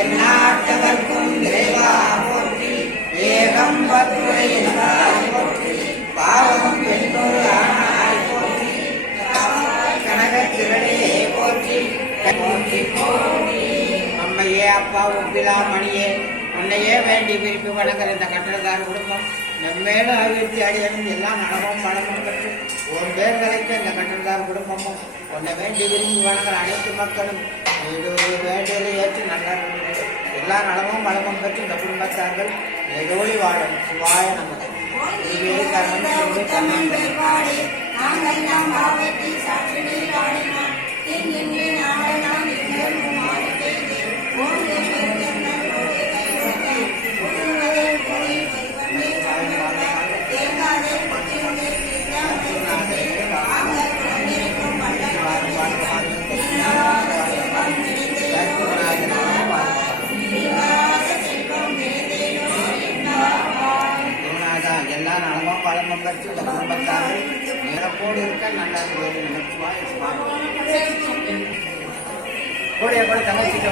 எந்நாட்டவர்க்கும் இறைவா போற்றி ஏகம் பத்துரை என்பாய் போற்றி. பாவம் பெண்ணொரு ஆனாய் போற்றி. கனக திரளையே போற்றி. போற்றி போற்றி. அம்மையே அப்பா உப்பிலா மணியே உன்னையே வேண்டி விரும்பி வணங்குற இந்த கட்டளதார் குடும்பம். நம்மேலும் அபிவிருத்தி அடையணும் எல்லாம் நலமும் வளமும் பெற்று உன் பேர் கலைக்க இந்த கட்டளதார் குடும்பமும். உன்னை வேண்டி விரும்பி வணங்குற அனைத்து மக்களும் ஏதோடு வேண்டியதை ஏற்று நல்லா எல்லா நலமும் வளமும் பெற்று இந்த குடும்பத்தார்கள் ஏதோடி வாழும். சிவாய நமக்கு இதுவே கர்மம் நலமும் வளமும் பெற்று இந்த குடும்பத்தார்கள் இருக்க? நல்லா நமச்சிவாய கூட கூட தங்கச்சிட்ட